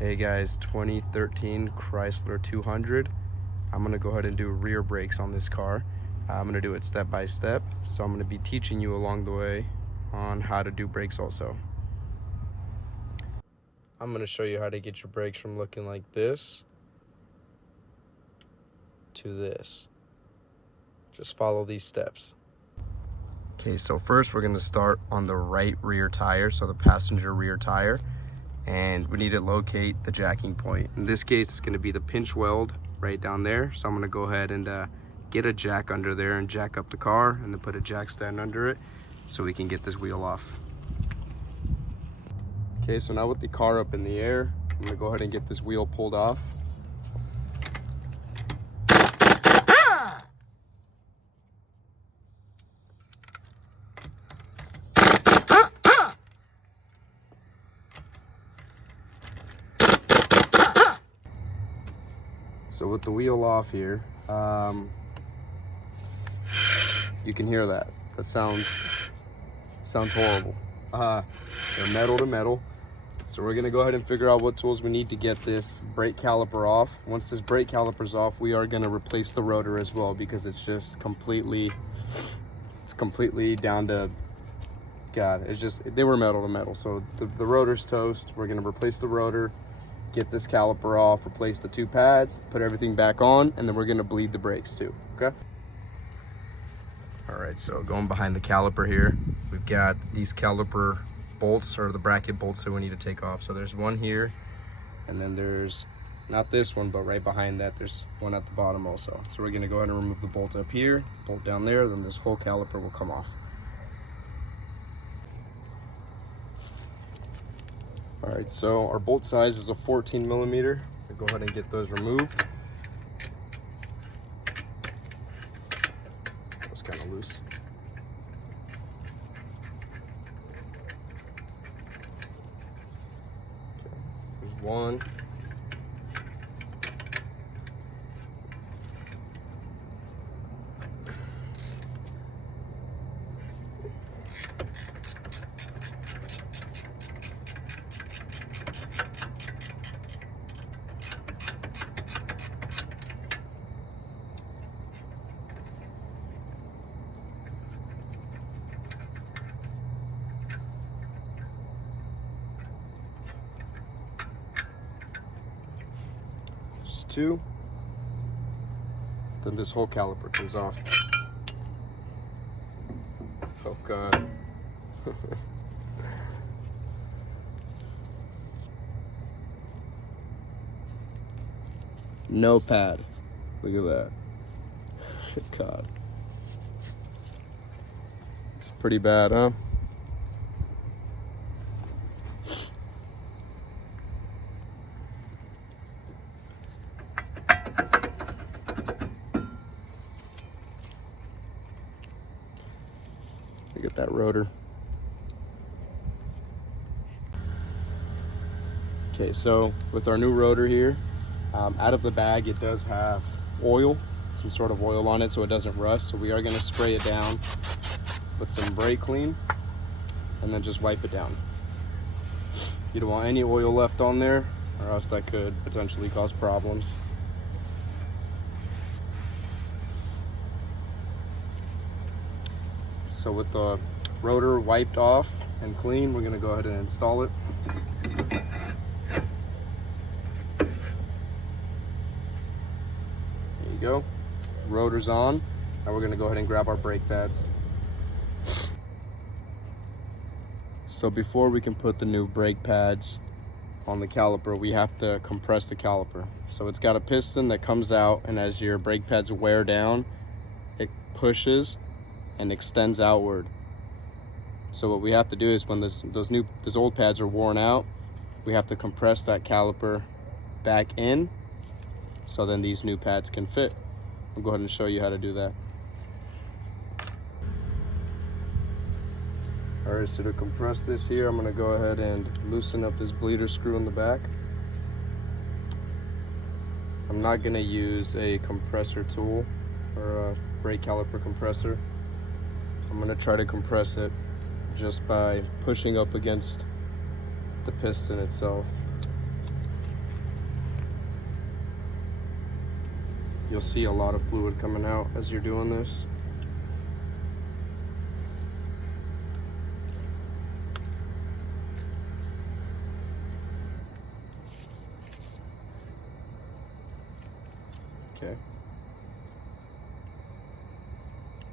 Hey guys, 2013 Chrysler 200. I'm gonna go ahead and do rear brakes on this car. I'm gonna do it step by step, so I'm gonna be teaching you along the way on how to do brakes also. I'm gonna show you how to get your brakes from looking like this to this. Just follow these steps. Okay, so first we're gonna start on the right rear tire, so the passenger rear tire. And we need to locate the jacking point. In this case, it's gonna be the pinch weld right down there. So I'm gonna go ahead and get a jack under there and jack up the car and then put a jack stand under it so we can get this wheel off. Okay, so now with the car up in the air, I'm gonna go ahead and get this wheel pulled off. So with the wheel off here, you can hear that. That sounds horrible. They're metal to metal. So we're gonna go ahead and figure out what tools we need to get this brake caliper off. Once this brake caliper's off, we are gonna replace the rotor as well because it's just completely down to, God, they were metal to metal. So the rotor's toast. We're gonna replace the rotor, get this caliper off, replace the two pads, put everything back on, and then we're gonna bleed the brakes too, okay? All right, so going behind the caliper here, we've got these caliper bolts, or the bracket bolts that we need to take off. So there's one here, and then there's, not this one, but right behind that, there's one at the bottom also. So we're gonna go ahead and remove the bolt up here, bolt down there, then this whole caliper will come off. All right, so our bolt size is a 14 millimeter. We'll go ahead and get those removed. That was kind of loose. Okay, there's one. Two, then this whole caliper comes off. Oh God. No pad. Look at that. God. It's pretty bad, huh? Look at that rotor. Okay, so with our new rotor here, out of the bag it does have oil, some sort of oil on it so it doesn't rust. So we are gonna spray it down with some brake clean and then just wipe it down. You don't want any oil left on there or else that could potentially cause problems. So with the rotor wiped off and clean, we're gonna go ahead and install it. There you go, rotor's on. Now we're gonna go ahead and grab our brake pads. So before we can put the new brake pads on the caliper, we have to compress the caliper. So it's got a piston that comes out, and as your brake pads wear down, it pushes and extends outward. So what we have to do is when those old pads are worn out, we have to compress that caliper back in so then these new pads can fit. I'll go ahead and show you how to do that. All right, so to compress this here, I'm gonna go ahead and loosen up this bleeder screw in the back. I'm not gonna use a compressor tool or a brake caliper compressor. I'm gonna try to compress it just by pushing up against the piston itself. You'll see a lot of fluid coming out as you're doing this. Okay.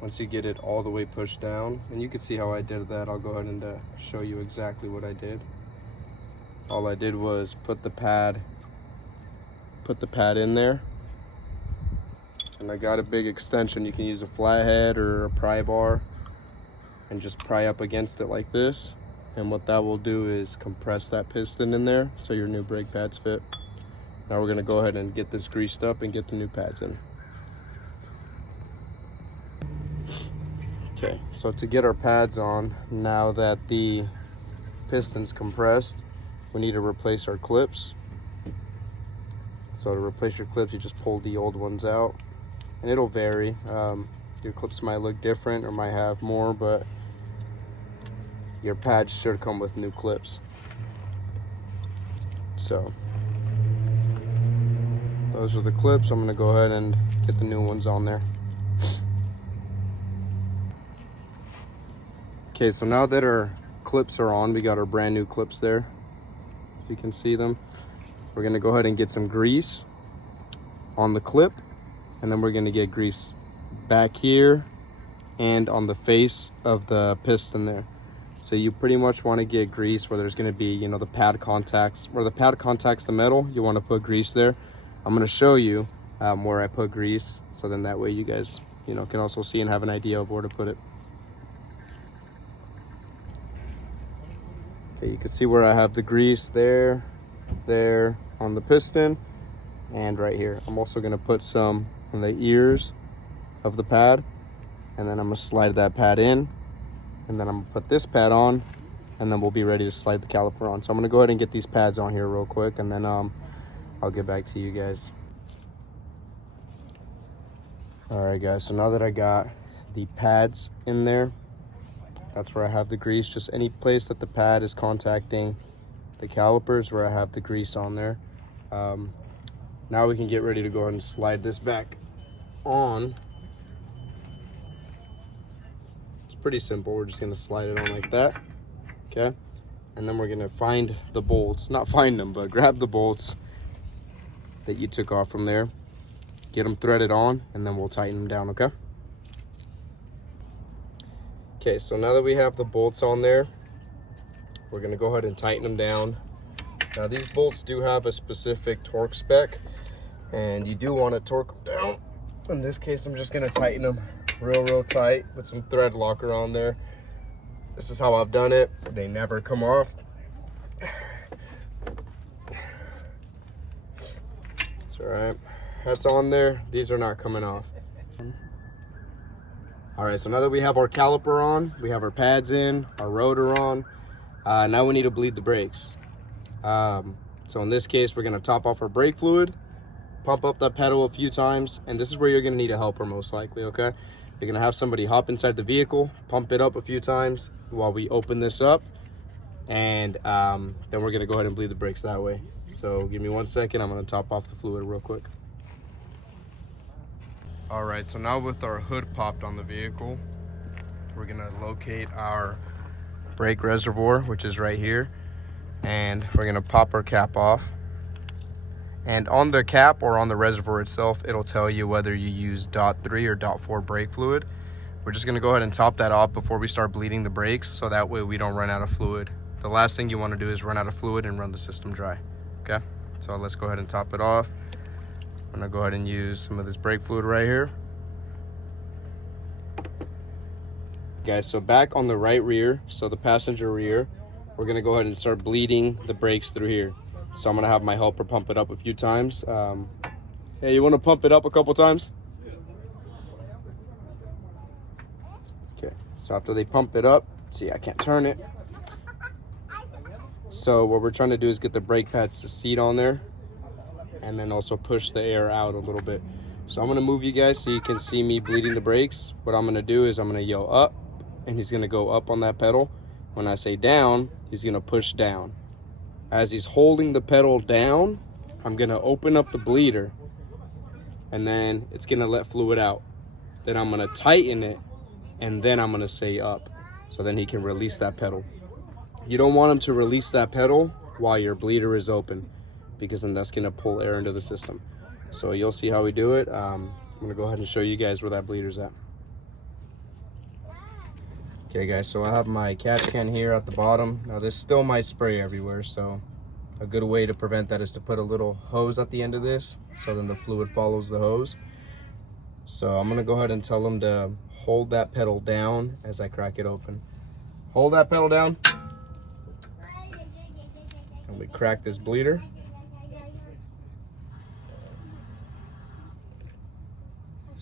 Once you get it all the way pushed down, and you can see how I did that, I'll go ahead and show you exactly what I did. All I did was put the pad in there, and I got a big extension. You can use a flathead or a pry bar and just pry up against it like this, and what that will do is compress that piston in there so your new brake pads fit. Now we're going to go ahead and get this greased up and get the new pads in. Okay, so to get our pads on, now that the piston's compressed, we need to replace our clips. So to replace your clips, you just pull the old ones out, and it'll vary. Your clips might look different or might have more, but your pads should come with new clips. So those are the clips. I'm gonna go ahead and get the new ones on there. Okay, so now that our clips are on, we got our brand new clips there. You can see them. We're gonna go ahead and get some grease on the clip, and then we're gonna get grease back here and on the face of the piston there. So you pretty much wanna get grease where there's gonna be, you know, the pad contacts, where the pad contacts the metal, you wanna put grease there. I'm gonna show you where I put grease, so then that way you guys, you know, can also see and have an idea of where to put it. Okay, you can see where I have the grease there on the piston, and right here. I'm also gonna put some in the ears of the pad, and then I'm gonna slide that pad in, and then I'm gonna put this pad on, and then we'll be ready to slide the caliper on. So I'm gonna go ahead and get these pads on here real quick, and then I'll get back to you guys. All right, guys, so now that I got the pads in there, that's where I have the grease. Just any place that the pad is contacting the calipers where I have the grease on there. Now we can get ready to go ahead and slide this back on. It's pretty simple. We're just gonna slide it on like that, okay? And then we're gonna find the bolts, not find them, but grab the bolts that you took off from there, get them threaded on, and then we'll tighten them down, okay? Okay, so now that we have the bolts on there, we're gonna go ahead and tighten them down. Now these bolts do have a specific torque spec, and you do want to torque them down. In this case, I'm just gonna tighten them real tight with some thread locker on there. This is how I've done it. They never come off. That's all right. That's on there. These are not coming off. All right, so now that we have our caliper on, we have our pads in, our rotor on, now we need to bleed the brakes. So in this case, we're gonna top off our brake fluid, pump up that pedal a few times, and this is where you're gonna need a helper most likely, okay? You're gonna have somebody hop inside the vehicle, pump it up a few times while we open this up, and then we're gonna go ahead and bleed the brakes that way. So give me 1 second, I'm gonna top off the fluid real quick. All right, so now with our hood popped on the vehicle, we're gonna locate our brake reservoir, which is right here, and we're gonna pop our cap off. And on the cap or on the reservoir itself, it'll tell you whether you use .3 or .4 brake fluid. We're just gonna go ahead and top that off before we start bleeding the brakes, so that way we don't run out of fluid. The last thing you wanna do is run out of fluid and run the system dry, okay? So let's go ahead and top it off. I'm gonna go ahead and use some of this brake fluid right here. Guys, so back on the right rear, so the passenger rear, we're gonna go ahead and start bleeding the brakes through here. So I'm gonna have my helper pump it up a few times. Hey, you wanna pump it up a couple times? Okay, so after they pump it up, see, I can't turn it. So what we're trying to do is get the brake pads to seat on there, and then also push the air out a little bit. So I'm gonna move you guys so you can see me bleeding the brakes. What I'm gonna do is I'm gonna yell up, and he's gonna go up on that pedal. When I say down, he's gonna push down. As he's holding the pedal down, I'm gonna open up the bleeder, and then it's gonna let fluid out. Then I'm gonna tighten it, and then I'm gonna say up. So then he can release that pedal. You don't want him to release that pedal while your bleeder is open, because then that's gonna pull air into the system. So you'll see how we do it. I'm gonna go ahead and show you guys where that bleeder's at. Okay guys, so I have my catch can here at the bottom. Now this still might spray everywhere, so a good way to prevent that is to put a little hose at the end of this, so then the fluid follows the hose. So I'm gonna go ahead and tell him to hold that pedal down as I crack it open. Hold that pedal down. And we crack this bleeder.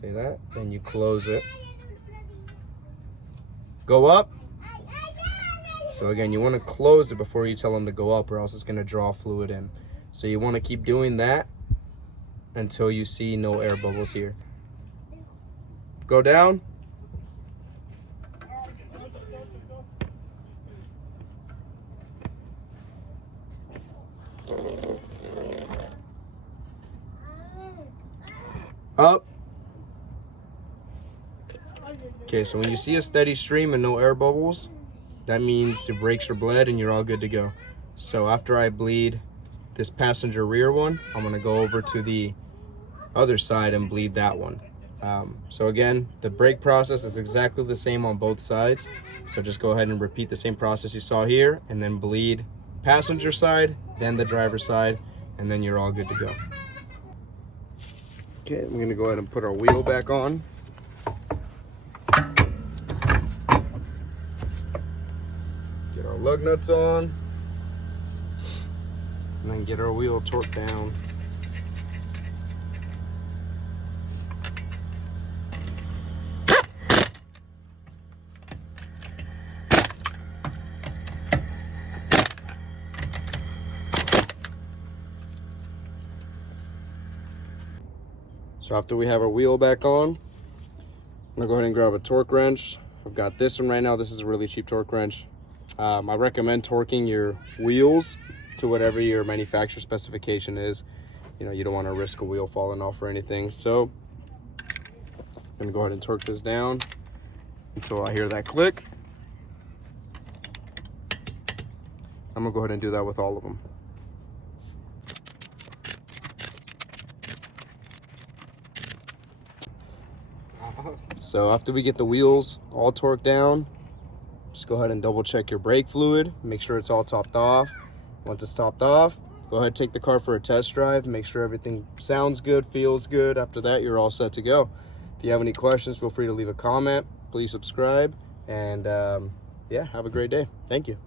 See that? Then you close it. Go up. So again, you want to close it before you tell them to go up, or else it's going to draw fluid in. So you want to keep doing that until you see no air bubbles here. Go down. Up. Okay, so when you see a steady stream and no air bubbles, that means the brakes are bled and you're all good to go. So after I bleed this passenger rear one, I'm gonna go over to the other side and bleed that one. So again, the brake process is exactly the same on both sides. So just go ahead and repeat the same process you saw here, and then bleed passenger side, then the driver side, and then you're all good to go. Okay, we're gonna go ahead and put our wheel back on. Get our lug nuts on, and then get our wheel torqued down. So after we have our wheel back on, I'm gonna go ahead and grab a torque wrench. I've got this one right now. This is a really cheap torque wrench. I recommend torquing your wheels to whatever your manufacturer specification is. You know, you don't want to risk a wheel falling off or anything. So I'm gonna go ahead and torque this down until I hear that click. I'm gonna go ahead and do that with all of them. So after we get the wheels all torqued down, just go ahead and double check your brake fluid. Make sure it's all topped off. Once it's topped off, go ahead and take the car for a test drive. Make sure everything sounds good, feels good. After that, you're all set to go. If you have any questions, feel free to leave a comment. Please subscribe. And yeah, have a great day. Thank you.